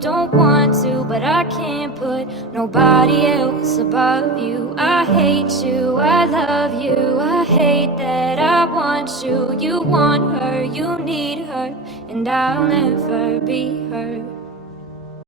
don't want to, but I can't put nobody else above you. I hate you, I love you, I hate that I want you. You want her, you need her, and I'll never be her.